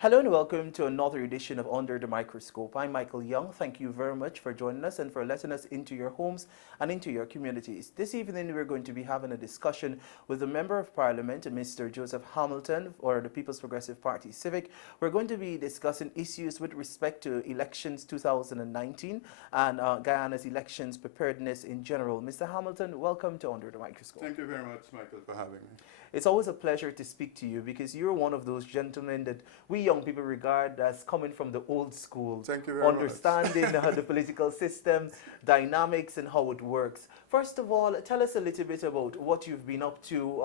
Hello and welcome to another edition of Under the Microscope. I'm Michael Young. Thank you very much for joining us and for letting us into your homes and into your communities. This evening we're going to be having a discussion with the Member of Parliament, Mr. Joseph Hamilton, for the People's Progressive Party Civic. We're going to be discussing issues with respect to elections 2019 and Guyana's elections preparedness in general. Mr. Hamilton, welcome to Under the Microscope. Thank you very much, Michael, for having me. It's always a pleasure to speak to you because you're one of those gentlemen that we young people regard as coming from the old school. Thank you very understanding the political system, dynamics, and how it works. First of all, tell us a little bit about what you've been up to,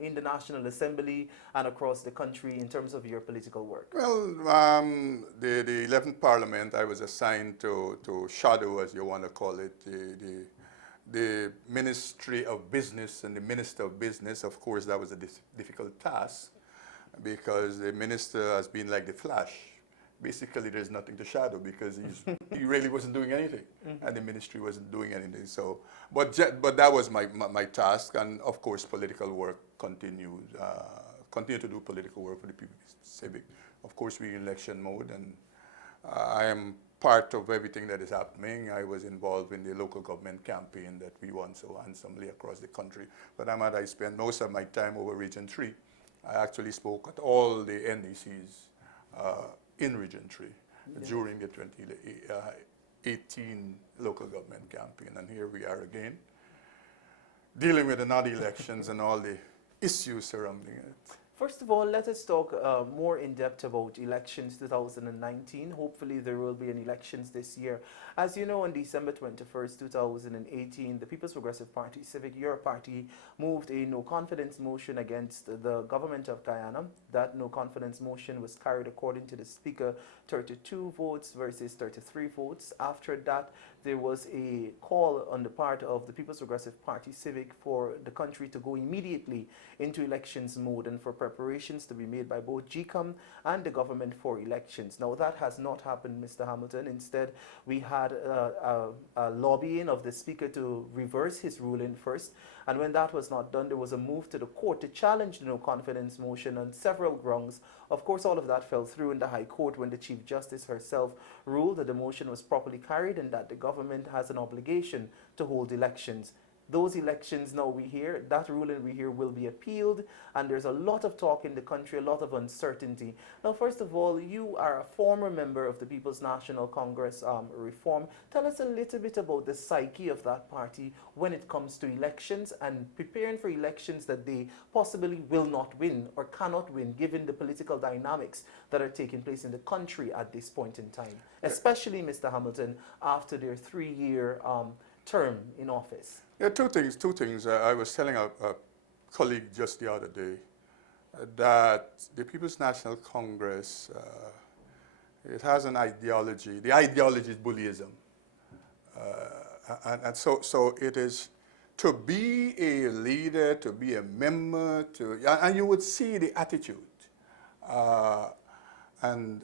in the National Assembly and across the country in terms of your political work. Well, the 11th Parliament, I was assigned to shadow, as you want to call it, the Ministry of Business and the Minister of Business. Of course, that was a difficult task because the minister has been like the Flash. Basically, there's nothing to shadow because he really wasn't doing anything, and the ministry wasn't doing anything. So, but that was my task, and of course, political work continued. Continue to do political work for the People's Civic. Of course, we're in election mode, and I am part of everything that is happening. I was involved in the local government campaign that we won so handsomely across the country. But I spent most of my time over Region 3. I actually spoke at all the NDCs in Region 3 during the 2018 local government campaign. And here we are again, dealing with another elections and all the issues surrounding it. First of all, let us talk more in depth about elections 2019. Hopefully there will be an elections this year. As you know, on December 21st, 2018, the People's Progressive Party Civic, your party, moved a no-confidence motion against the government of Guyana. That no-confidence motion was carried, according to the Speaker, 32 votes versus 33 votes. After that, there was a call on the part of the People's Progressive Party Civic for the country to go immediately into elections mode and for preparations to be made by both GECOM and the government for elections. Now, that has not happened, Mr. Hamilton. Instead, we had a lobbying of the Speaker to reverse his ruling first. And when that was not done, there was a move to the court to challenge the no-confidence motion on several grounds. Of course, all of that fell through in the High Court when the Chief Justice herself ruled that the motion was properly carried and that the government has an obligation to hold elections. Those elections now we hear, that ruling we hear will be appealed, and there's a lot of talk in the country, a lot of uncertainty. Now, first of all, you are a former member of the People's National Congress Reform. Tell us a little bit about the psyche of that party when it comes to elections and preparing for elections that they possibly will not win or cannot win, given the political dynamics that are taking place in the country at this point in time, especially, Mr. Hamilton, after their 3-year term in office. Yeah, two things. I was telling a colleague just the other day that the People's National Congress, it has an ideology. The ideology is bullyism. And so it is to be a leader, to be a member, and you would see the attitude. And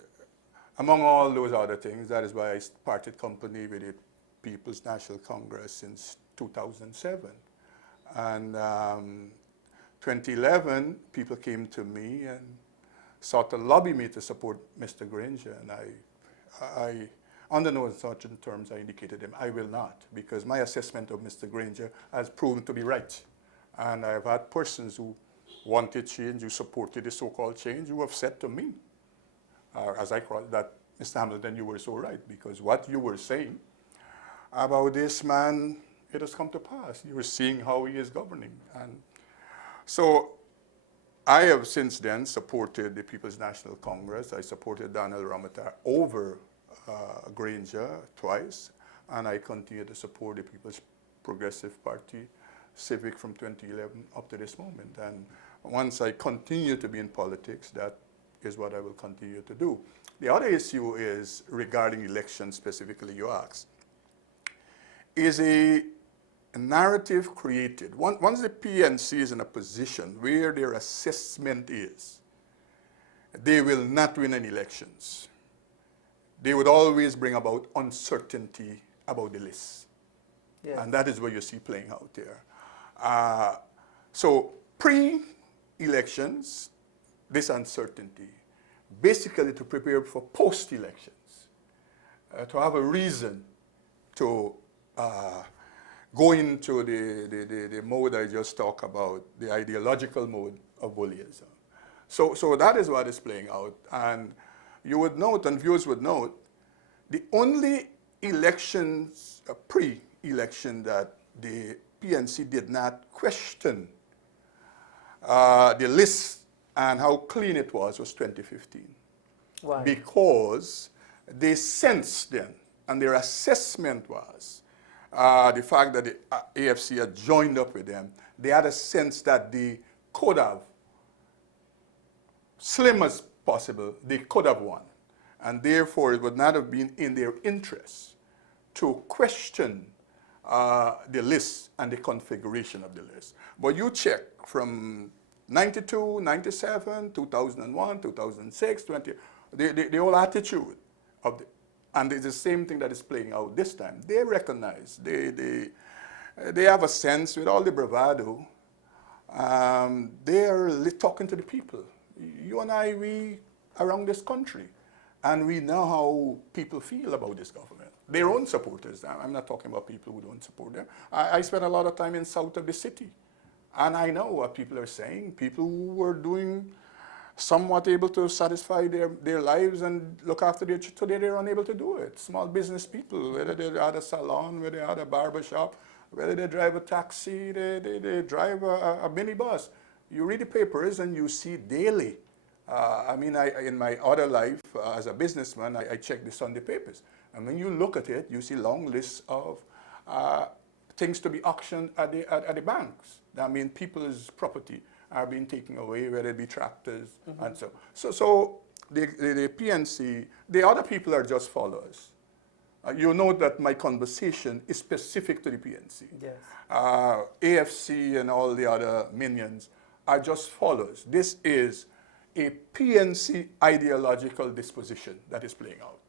among all those other things, that is why I parted company with the People's National Congress since 2007. And 2011, people came to me and sought to lobby me to support Mr. Granger. And I under no uncertain terms, I indicated them, I will not, because my assessment of Mr. Granger has proven to be right. And I've had persons who wanted change, who supported the so-called change, who have said to me, as I call it, that, Mr. Hamilton, you were so right, because what you were saying about this man, it has come to pass. You were seeing how he is governing. And so I have since then supported the People's National Congress. I supported Daniel Ramatar over Granger twice, and I continue to support the People's Progressive Party Civic from 2011 up to this moment. And once I continue to be in politics, that is what I will continue to do. The other issue is regarding elections specifically, you asked, is a narrative created. Once the PNC is in a position where their assessment is they will not win any elections, they would always bring about uncertainty about the list. Yes. And that is what you see playing out there. So pre-elections, this uncertainty. basically to prepare for post-elections, to have a reason to go into the mode I just talked about, the ideological mode of bullyism. So that is what is playing out. And you would note, and viewers would note, the only elections, pre-election that the PNC did not question the list and how clean it was 2015. Why? Because they sensed then, and their assessment was, the fact that the AFC had joined up with them, they had a sense that they could have, slim as possible, they could have won. And therefore, it would not have been in their interest to question the list and the configuration of the list. But you check from 92, 97, 2001, 2006, 20, the whole attitude of the, and it's the same thing that is playing out this time. They recognize, they have a sense with all the bravado, they're talking to the people. You and I, we around this country, and we know how people feel about this government. Their own supporters. I'm not talking about people who don't support them. I spent a lot of time in south of the city, and I know what people are saying. People who were doing somewhat able to satisfy their lives and look after their children, today they're unable to do it. Small business people, whether they had a salon, whether they had a barber shop, whether they drive a taxi, they drive a minibus. You read the papers and you see daily. I mean, in my other life as a businessman, I check the Sunday papers. And when you look at it, you see long lists of things to be auctioned at the banks. I mean, people's property are being taken away, whether it be tractors and so. So the PNC, the other people are just followers. You note that my conversation is specific to the PNC. Yes. AFC and all the other minions are just followers. This is a PNC ideological disposition that is playing out.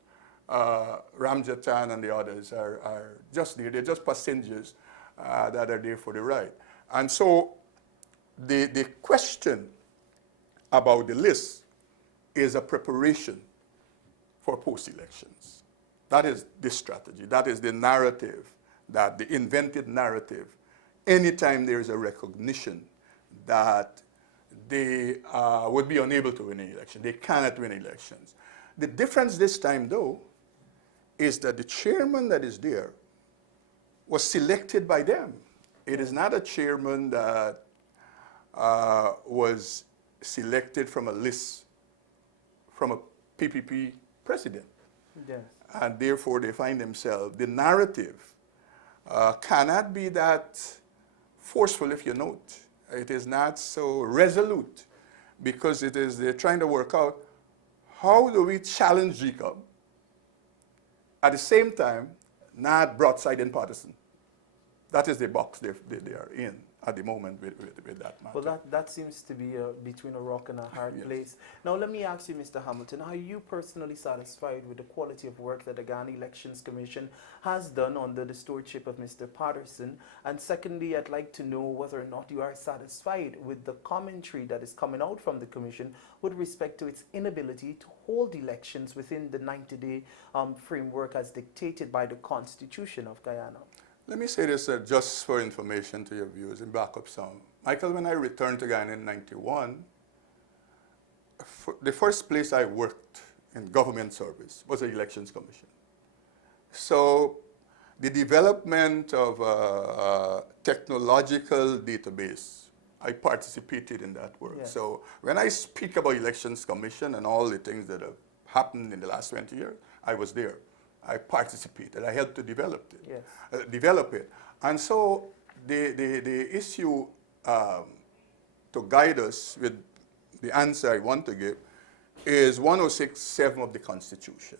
Ramjatan and the others are just there. They're just passengers that are there for the ride. And so the question about the list is a preparation for post-elections. That is the strategy. That is the narrative, that the invented narrative. Anytime there is a recognition that they would be unable to win an election, they cannot win elections. The difference this time, though, is that the chairman that is there was selected by them. It is not a chairman that was selected from a list from a PPP president. Yes. And therefore they find themselves, the narrative cannot be that forceful, if you note. It is not so resolute, because they're trying to work out how do we challenge GECOM at the same time not broadside and partisan. That is the box they are in at the moment with that matter. Well, that seems to be between a rock and a hard Yes. place. Now, let me ask you, Mr. Hamilton, are you personally satisfied with the quality of work that the Ghana Elections Commission has done under the stewardship of Mr. Patterson? And secondly, I'd like to know whether or not you are satisfied with the commentary that is coming out from the Commission with respect to its inability to hold elections within the 90-day framework as dictated by the Constitution of Guyana. Let me say this just for information to your viewers and back up some. Michael, when I returned to Ghana in '91, the first place I worked in government service was the Elections Commission. So the development of a technological database, I participated in that work. Yes. So when I speak about Elections Commission and all the things that have happened in the last 20 years, I was there. I participated. I helped to develop it. Yes. And so the issue to guide us with the answer I want to give is 106.7 of the Constitution.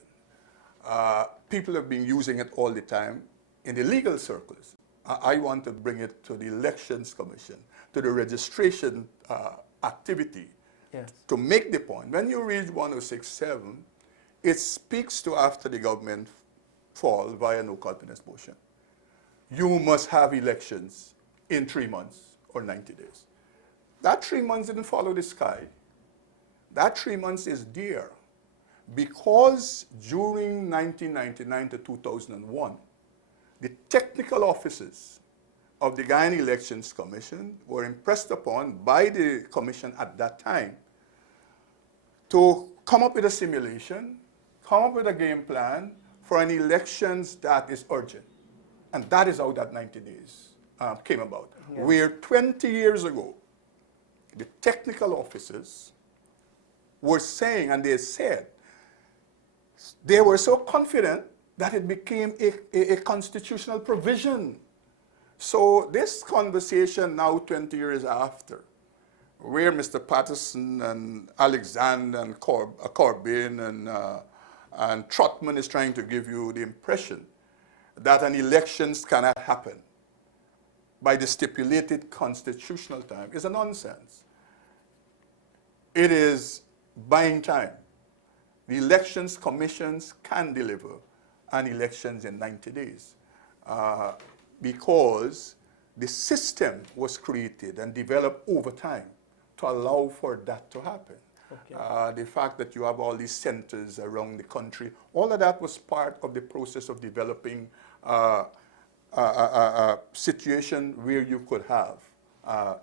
People have been using it all the time in the legal circles. I want to bring it to the Elections Commission, to the registration activity, Yes. to make the point. When you read 106.7, it speaks to after the government fall via no confidence motion. You must have elections in 3 months or 90 days. That 3 months didn't follow the sky. That 3 months is there because during 1999 to 2001, the technical officers of the Guyana Elections Commission were impressed upon by the commission at that time to come up with a simulation, come up with a game plan for an elections that is urgent. And that is how that 90 days came about. Yes. Where 20 years ago, the technical officers were saying, and they said, they were so confident that it became a constitutional provision. So this conversation now 20 years after, where Mr. Patterson and Alexander and Corbyn and Trotman is trying to give you the impression that an elections cannot happen by the stipulated constitutional time is a nonsense. It is buying time. The elections commissions can deliver an elections in 90 days because the system was created and developed over time to allow for that to happen. Okay. The fact that you have all these centers around the country, all of that was part of the process of developing a situation where you could have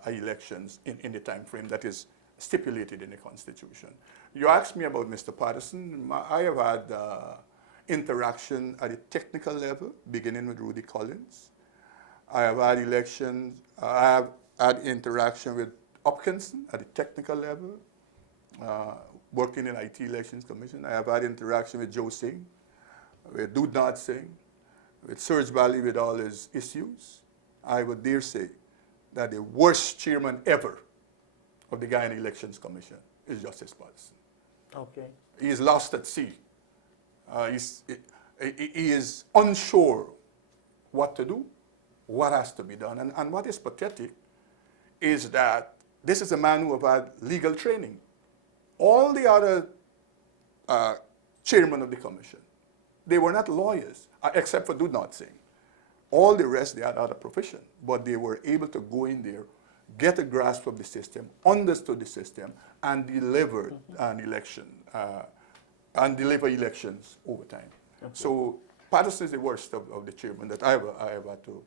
elections in the time frame that is stipulated in the Constitution. You asked me about Mr. Patterson. I have had interaction at a technical level, beginning with Rudy Collins. I have had I have had interaction with Hopkinson at a technical level, working in IT Elections Commission. I have had interaction with Joe Singh, with Dudnad Singh, with Serge Valley with all his issues. I would dare say that the worst chairman ever of the Guyana Elections Commission is Justice Patterson. Okay. He is lost at sea. He is unsure what to do, what has to be done. And what is pathetic is that this is a man who have had legal training. All the other chairmen of the commission, they were not lawyers, except for Dudnad Singh. All the rest, they had other profession, but they were able to go in there, get a grasp of the system, understood the system, and delivered an election, and deliver elections over time. Okay. So Patterson is the worst of the chairman that I have had to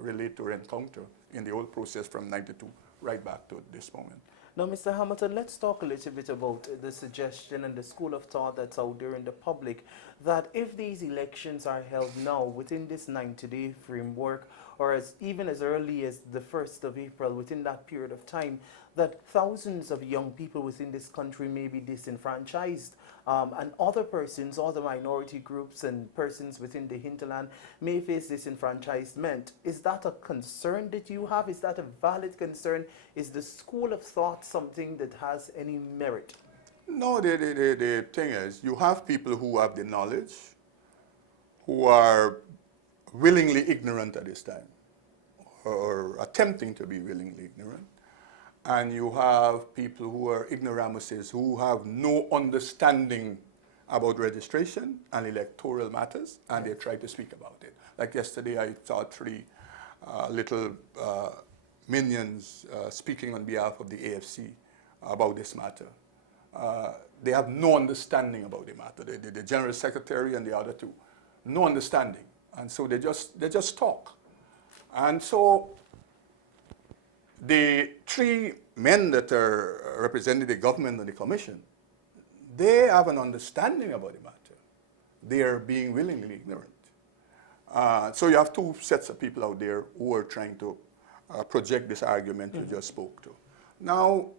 relate to or encounter in the whole process from 92 right back to this moment. Now, Mr. Hamilton, let's talk a little bit about the suggestion and the school of thought that's out there in the public that if these elections are held now within this 90-day framework, or even as early as the 1st of April, within that period of time, that thousands of young people within this country may be disenfranchised, and other persons, other minority groups and persons within the hinterland may face disenfranchisement. Is that a concern that you have? Is that a valid concern? Is the school of thought something that has any merit? No, the thing is, you have people who have the knowledge, who are willingly ignorant at this time, or attempting to be willingly ignorant. And you have people who are ignoramuses, who have no understanding about registration and electoral matters, and they try to speak about it. Like yesterday, I saw 3 little minions speaking on behalf of the AFC about this matter. They have no understanding about the matter. The General Secretary and the other 2, no understanding. And so they just talk. And so the 3 men that are representing the government and the commission, they have an understanding about the matter. They are being willingly ignorant. So you have 2 sets of people out there who are trying to project this argument you just spoke to. Now,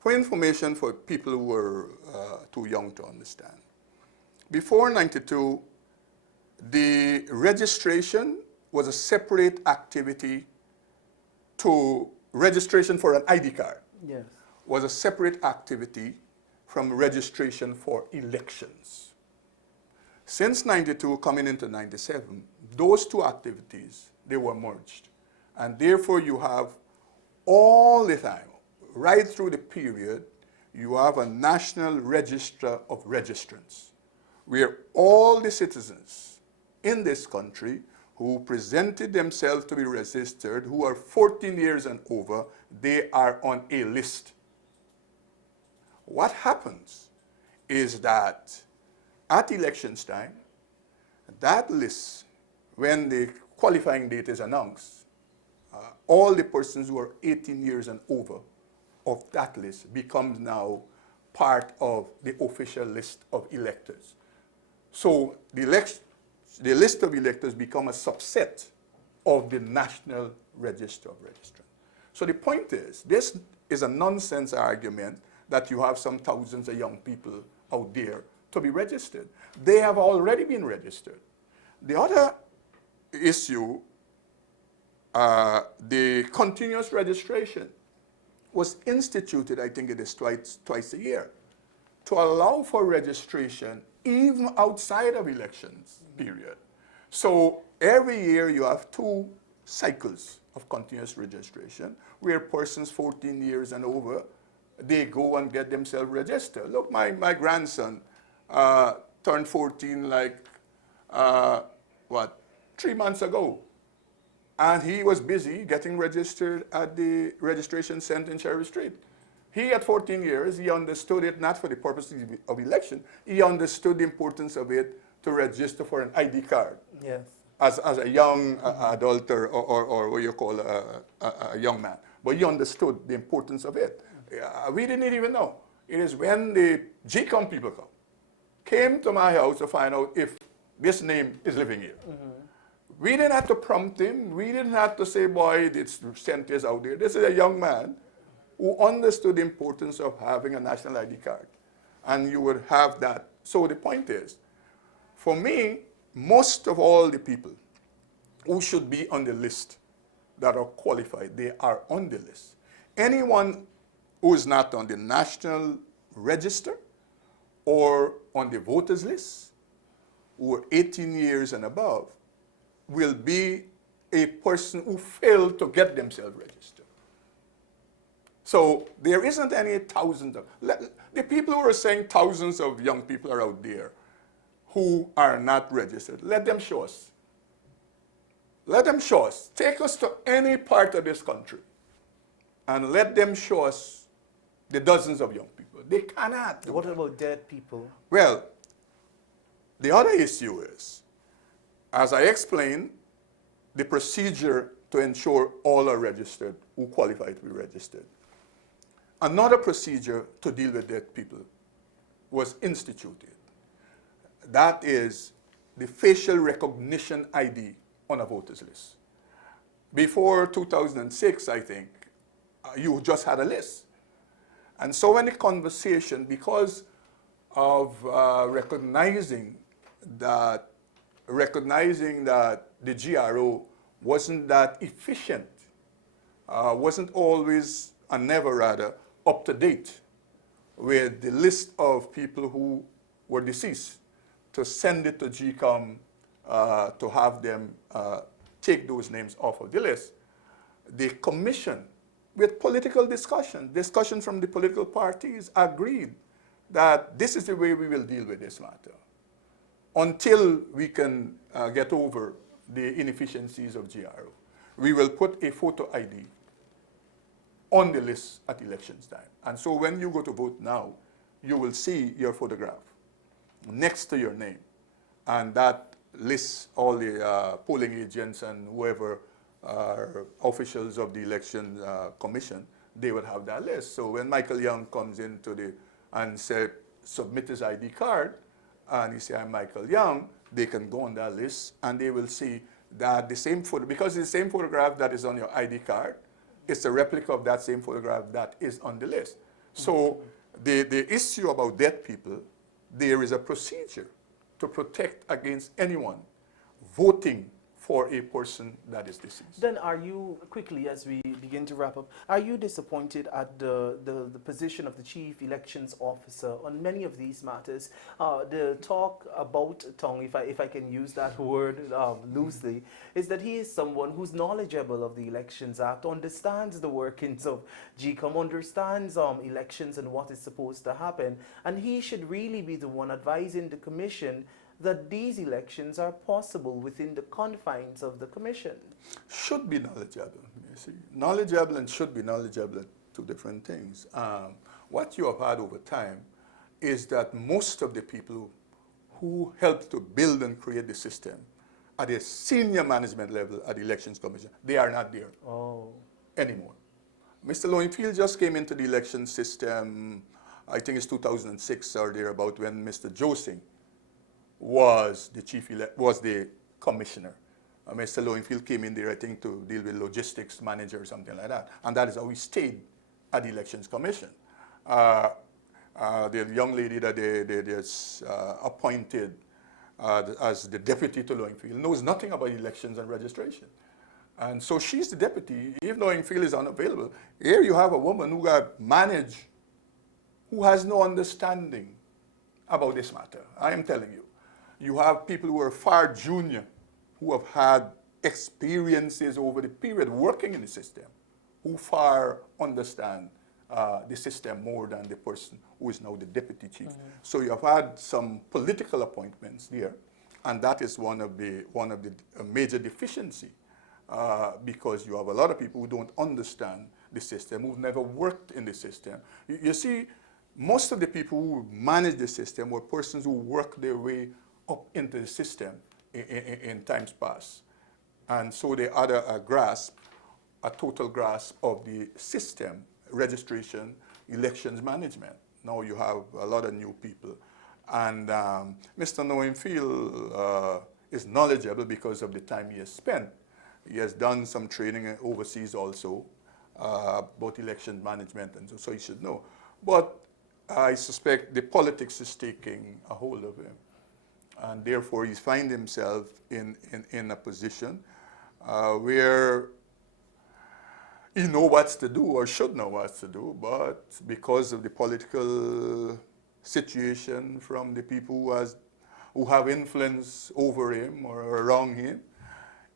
for information for people who are too young to understand, before 92, the registration was a separate activity to registration for an ID card. Yes. Was a separate activity from registration for elections. Since 92 coming into 97, those 2 activities, they were merged. And therefore you have all the time, right through the period, you have a national register of registrants, where all the citizens in this country who presented themselves to be registered, who are 14 years and over, they are on a list. What happens is that at elections time, that list, when the qualifying date is announced, all the persons who are 18 years and over of that list becomes now part of the official list of electors. So the list of electors become a subset of the National Register of Registrants. So the point is, this is a nonsense argument that you have some thousands of young people out there to be registered. They have already been registered. The other issue, the continuous registration was instituted, I think it is twice a year, to allow for registration even outside of elections, period. So every year you have 2 cycles of continuous registration where persons 14 years and over, they go and get themselves registered. Look, my grandson turned 14 like, 3 months ago. And he was busy getting registered at the registration center in Cherry Street. He, at 14 years, he understood it not for the purposes of election. He understood the importance of it to register for an ID card. Yes. As a young adult or what you call a young man. But he understood the importance of it. We didn't even know. It is when the GECOM people came to my house to find out if this name is living here. We didn't have to prompt him. We didn't have to say, boy, this center is out there. This is a young man who understood the importance of having a national ID card. And you would have that. So the point is, for me, most of all the people who should be on the list that are qualified, they are on the list. Anyone who is not on the national register or on the voters list, who are 18 years and above, will be a person who failed to get themselves registered. So there isn't any thousands of, the people who are saying thousands of young people are out there who are not registered, let them show us. Let them show us. Take us to any part of this country and let them show us the dozens of young people. They cannot. What about dead people? Well, the other issue is, as I explained, the procedure to ensure all are registered who qualify to be registered. Another procedure to deal with dead people was instituted. That is the facial recognition ID on a voter's list. Before 2006, I think, you just had a list. And so in the conversation, because of recognizing that the GRO wasn't that efficient, wasn't always, and never rather, up to date with the list of people who were deceased, to send it to GECOM to have them take those names off of the list. The commission, with political discussion from the political parties, agreed that this is the way we will deal with this matter until we can get over the inefficiencies of GRO. We will put a photo ID on the list at elections time. And so when you go to vote now, you will see your photograph next to your name. And that lists all the polling agents and whoever are officials of the election commission. They would have that list. So when Michael Young comes into and submit his ID card, and he say, I'm Michael Young, they can go on that list and they will see that the same photo, because it's the same photograph that is on your ID card, it's a replica of that same photograph that is on the list. So the issue about dead people, there is a procedure to protect against anyone voting for a person that is deceased. Then are you, quickly as we begin to wrap up, are you disappointed at the position of the Chief Elections Officer on many of these matters? The talk about tongue, if I can use that word loosely, is that he is someone who's knowledgeable of the Elections Act, understands the workings of GECOM, understands elections and what is supposed to happen, and he should really be the one advising the Commission that these elections are possible within the confines of the Commission. Should be knowledgeable, you see. Knowledgeable and should be knowledgeable two different things. What you have had over time is that most of the people who helped to build and create the system at a senior management level at the Elections Commission, they are not there anymore. Mr. Lowenfield just came into the election system, I think it's 2006 or thereabout, when Mr. Josing was the commissioner. Mr. Lowenfield came in there, I think, to deal with logistics manager or something like that. And that is how he stayed at the Elections Commission. The young lady that they just appointed as the deputy to Lowenfield knows nothing about elections and registration. And so she's the deputy, even though Lowenfield is unavailable. Here you have a woman who who has no understanding about this matter. I am telling you. You have people who are far junior, who have had experiences over the period working in the system, who far understand the system more than the person who is now the deputy chief. So you have had some political appointments there, and that is one of the major deficiency, because you have a lot of people who don't understand the system, who've never worked in the system. You see, most of the people who manage the system were persons who worked their way up into the system in times past. And so they had a total grasp of the system, registration, elections management. Now you have a lot of new people. And Mr. Lowenfield is knowledgeable because of the time he has spent. He has done some training overseas also about election management, and so he should know. But I suspect the politics is taking a hold of him. And therefore, he finds himself in a position where he knows what to do or should know what to do, but because of the political situation from the people who have influence over him or around him,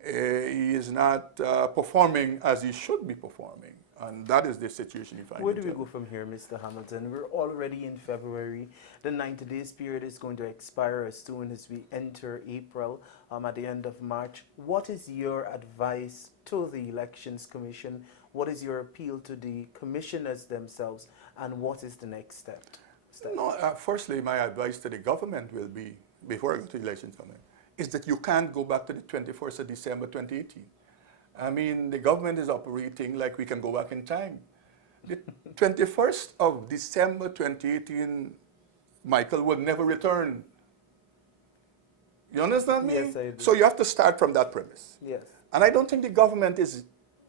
he is not performing as he should be performing. And that is the situation you find. Where do we go from here, Mr. Hamilton? We're already in February. The 90 days period is going to expire as soon as we enter April, at the end of March. What is your advice to the Elections Commission? What is your appeal to the commissioners themselves? And what is the next step? No, firstly, my advice to the government will be, before I go to the Elections Commission, is that you can't go back to the 21st of December 2018. I mean, the government is operating like we can go back in time. The 21st of December 2018, Michael, will never return. You understand me? Yes, I do. So you have to start from that premise. Yes. And I don't think the government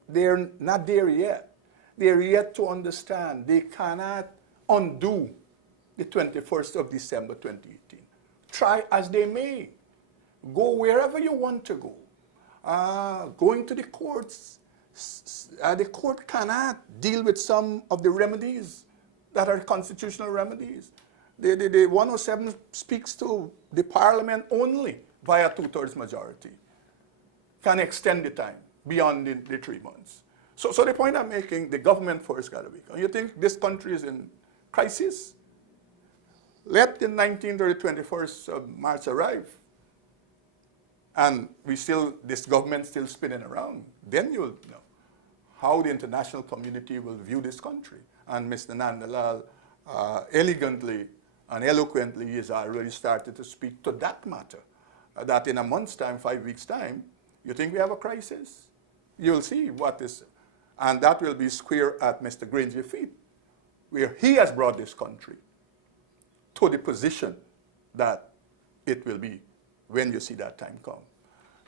they're not there yet. They're yet to understand. They cannot undo the 21st of December 2018. Try as they may. Go wherever you want to go. Going to the courts, the court cannot deal with some of the remedies that are constitutional remedies. The 107 speaks to the parliament only via 2/3 majority. Can extend the time beyond the 3 months. So the point I'm making, the government first got to be. You think this country is in crisis? Let the 19th or the 21st of March arrive, and this government still spinning around, then you'll know how the international community will view this country. And Mr. Nandalal elegantly and eloquently has already started to speak to that matter, that in a month's time, 5 weeks' time, you think we have a crisis? You'll see what is, and that will be square at Mr. Granger's feet, where he has brought this country to the position that it will be when you see that time come.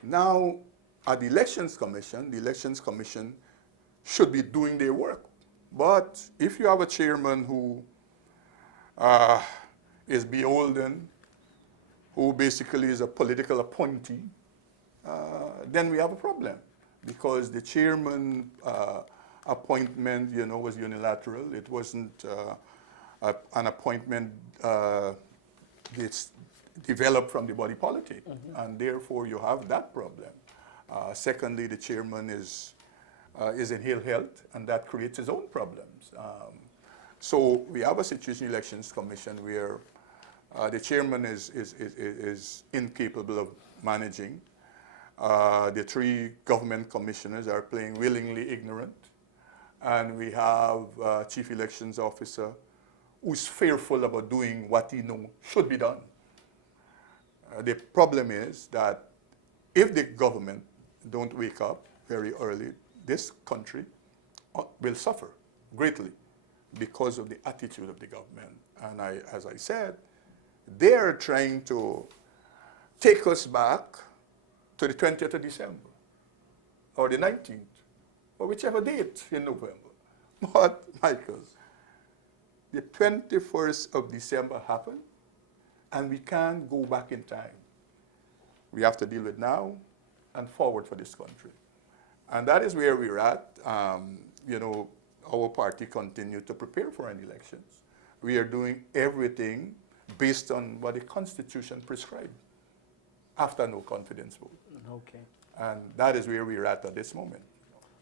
Now, at the Elections Commission should be doing their work. But if you have a chairman who is beholden, who basically is a political appointee, then we have a problem. Because the chairman appointment, was unilateral. It wasn't an appointment that's developed from the body politic, and therefore you have that problem. Secondly, the chairman is in ill health, and that creates its own problems. So we have a situation Elections Commission where the chairman is incapable of managing. The 3 government commissioners are playing willingly ignorant. and we have a chief elections officer who's fearful about doing what he knows should be done. The problem is that if the government don't wake up very early, this country will suffer greatly because of the attitude of the government. And as I said, they're trying to take us back to the 20th of December or the 19th or whichever date in November. But, Michael, the 21st of December happened, and we can't go back in time. We have to deal with now and forward for this country. And that is where we're at. You know, our party continues to prepare for an elections. We are doing everything based on what the Constitution prescribed after no confidence vote. Okay. And that is where we're at this moment.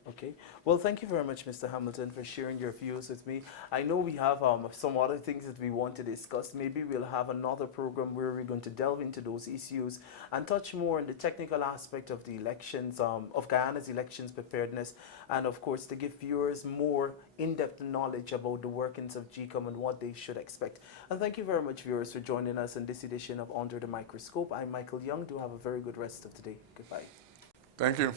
Okay. Well, thank you very much, Mr. Hamilton, for sharing your views with me. I know we have some other things that we want to discuss. Maybe we'll have another program where we're going to delve into those issues and touch more on the technical aspect of the elections, of Guyana's elections preparedness, and of course to give viewers more in-depth knowledge about the workings of GECOM and what they should expect. And thank you very much, viewers, for joining us in this edition of Under the Microscope. I'm Michael Young. Do have a very good rest of the day. Goodbye. Thank you.